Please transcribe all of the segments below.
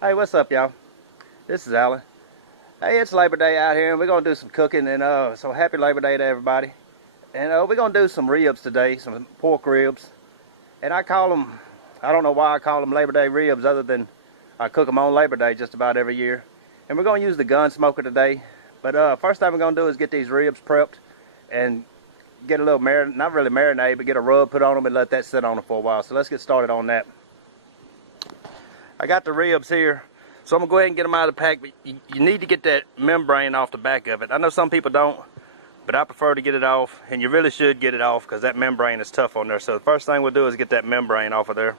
Hey, what's up, y'all? This is Alan. Hey, it's Labor Day out here, and we're gonna do some cooking. And so happy Labor Day to everybody. And we're gonna do some ribs today, some pork ribs. And I call them, I don't know why I call them Labor Day ribs, other than I cook them on Labor Day just about every year. And we're gonna use the gun smoker today. But first thing we're gonna do is get these ribs prepped and get a little not really marinade, but get a rub put on them and let that sit on them for a while. So let's get started on that. I got the ribs here, so I'm gonna go ahead and get them out of the pack. But you need to get that membrane off the back of it. I know some people don't, but I prefer to get it off, and you really should get it off because that membrane is tough on there. So the first thing we'll do is get that membrane off of there.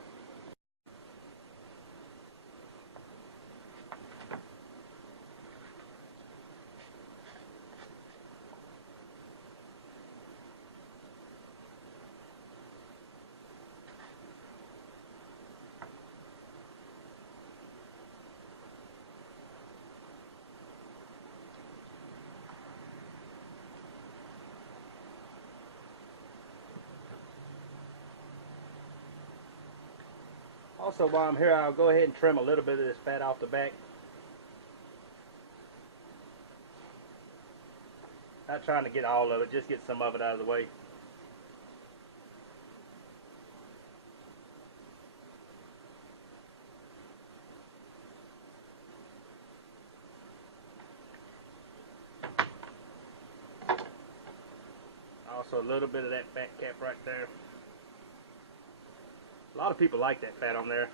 Also, while I'm here, I'll go ahead and trim a little bit of this fat off the back. Not trying to get all of it, just get some of it out of the way. Also, a little bit of that fat cap right there. A lot of people like that fat on there.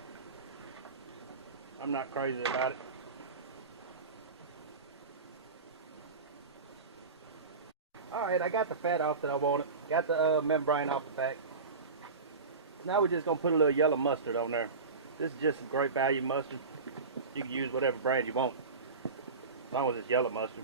I'm not crazy about it. Alright, I got the fat off that I wanted. Got the membrane off the back. Now we're just going to put a little yellow mustard on there. This is just some great value mustard. You can use whatever brand you want, as long as it's yellow mustard.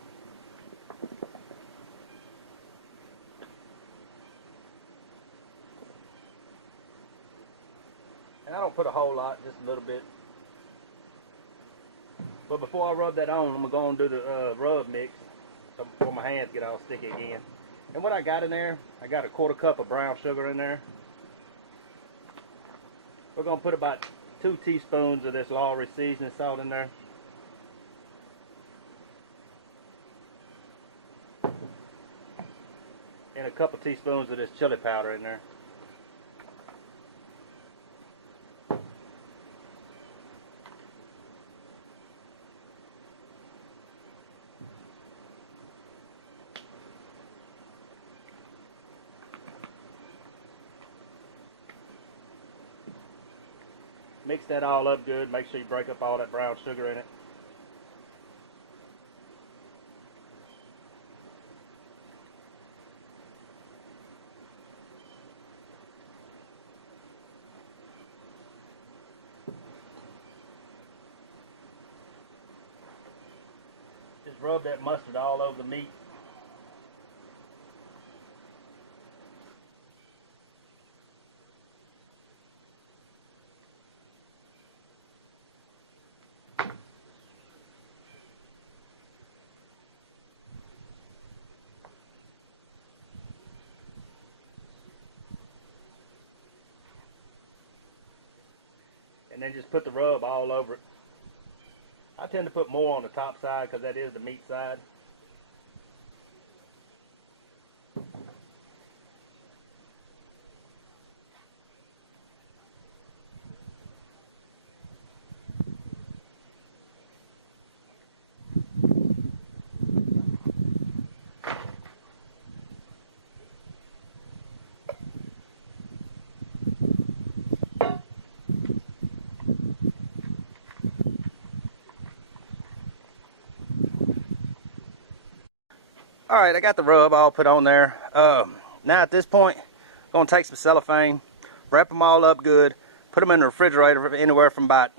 And I don't put a whole lot, just a little bit. But before I rub that on, I'm going to go and do the rub mix, so before my hands get all sticky again. And what I got in there, I got a 1/4 cup of brown sugar in there. We're going to put about 2 teaspoons of this Lawry seasoning salt in there. And a couple teaspoons of this chili powder in there. Mix that all up good. Make sure you break up all that brown sugar in it. Just rub that mustard all over the meat. And then just put the rub all over it. I tend to put more on the top side because that is the meat side. Alright, I got the rub all put on there. Now at this point, I'm going to take some cellophane, wrap them all up good, put them in the refrigerator for anywhere from about,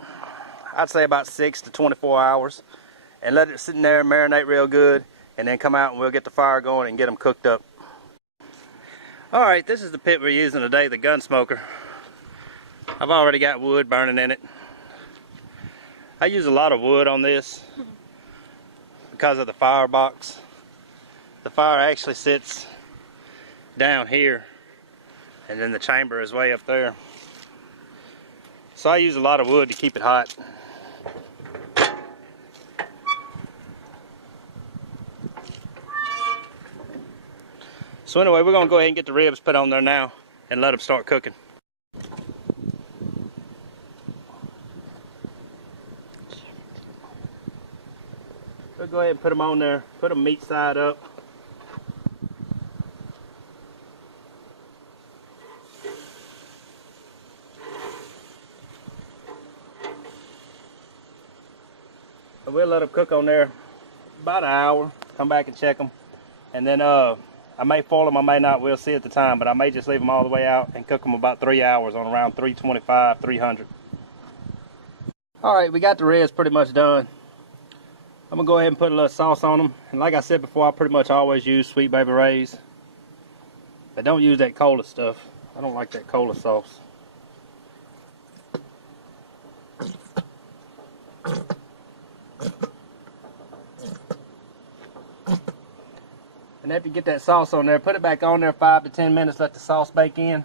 I'd say about 6 to 24 hours, and let it sit in there and marinate real good, and then come out and we'll get the fire going and get them cooked up. Alright, this is the pit we're using today, the gun smoker. I've already got wood burning in it. I use a lot of wood on this because of the firebox. The fire actually sits down here, and then the chamber is way up there. So I use a lot of wood to keep it hot. So anyway, we're gonna go ahead and get the ribs put on there now and let them start cooking. We'll go ahead and put them on there, put them meat side up. We'll let them cook on there about an hour, come back and check them. And then I may foil them, I may not, we'll see at the time, but I may just leave them all the way out and cook them about 3 hours on around 325, 300. All right, we got the ribs pretty much done. I'm gonna go ahead and put a little sauce on them. And like I said before, I pretty much always use Sweet Baby Ray's. But don't use that cola stuff. I don't like that cola sauce. And after you get that sauce on there, put it back on there 5 to 10 minutes, let the sauce bake in.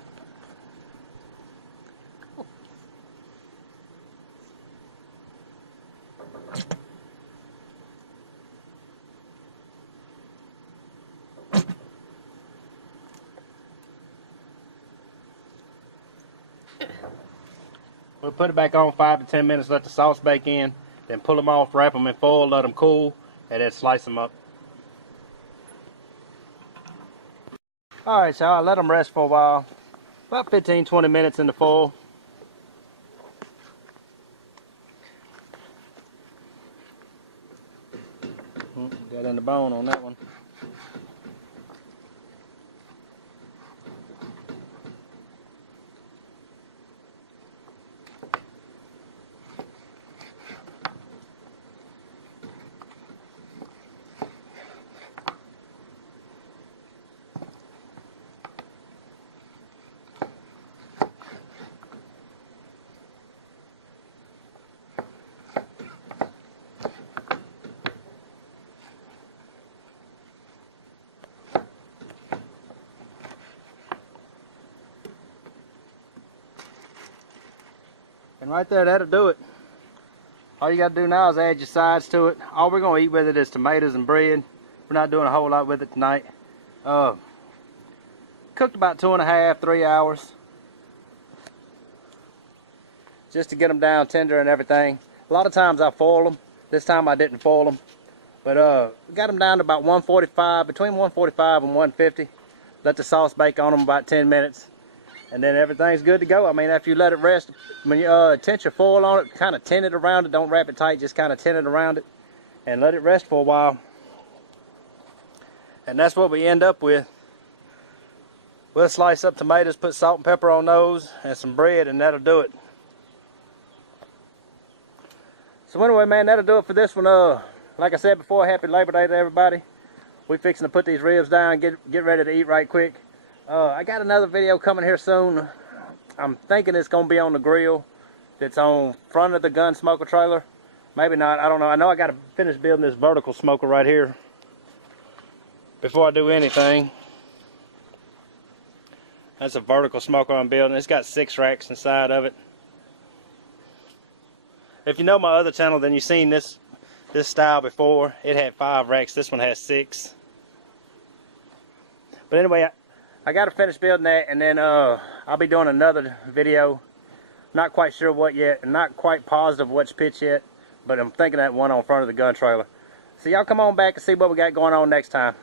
We'll put it back on 5 to 10 minutes, let the sauce bake in, then pull them off, wrap them in foil, let them cool, and then slice them up. Alright, y'all, let them rest for a while. About 15-20 minutes in the foil. Got in the bone on that one. And right there, that'll do it. All you got to do now is add your sides to it. All we're going to eat with it is tomatoes and bread. We're not doing a whole lot with it tonight. Cooked about 2.5, 3 hours. Just to get them down tender and everything. A lot of times I foil them. This time I didn't foil them. But we got them down to about 145, between 145 and 150. Let the sauce bake on them about 10 minutes. And then everything's good to go. I mean, after you let it rest, when you tint your foil on it, kind of tint it around it. Don't wrap it tight, just kind of tint it around it. And let it rest for a while. And that's what we end up with. We'll slice up tomatoes, put salt and pepper on those, and some bread, and that'll do it. So anyway, man, that'll do it for this one. Like I said before, happy Labor Day to everybody. We fixing to put these ribs down, get ready to eat right quick. I got another video coming here soon. I'm thinking it's going to be on the grill that's on front of the gun smoker trailer. Maybe not, I don't know. I know I got to finish building this vertical smoker right here before I do anything. That's a vertical smoker I'm building. It's got 6 racks inside of it. If you know my other channel, then you've seen this style before. It had 5 racks. This one has 6. But anyway, I got to finish building that, and then I'll be doing another video. Not quite sure what yet, and not quite positive which pitch yet, but I'm thinking that one on front of the gun trailer. So y'all come on back and see what we got going on next time.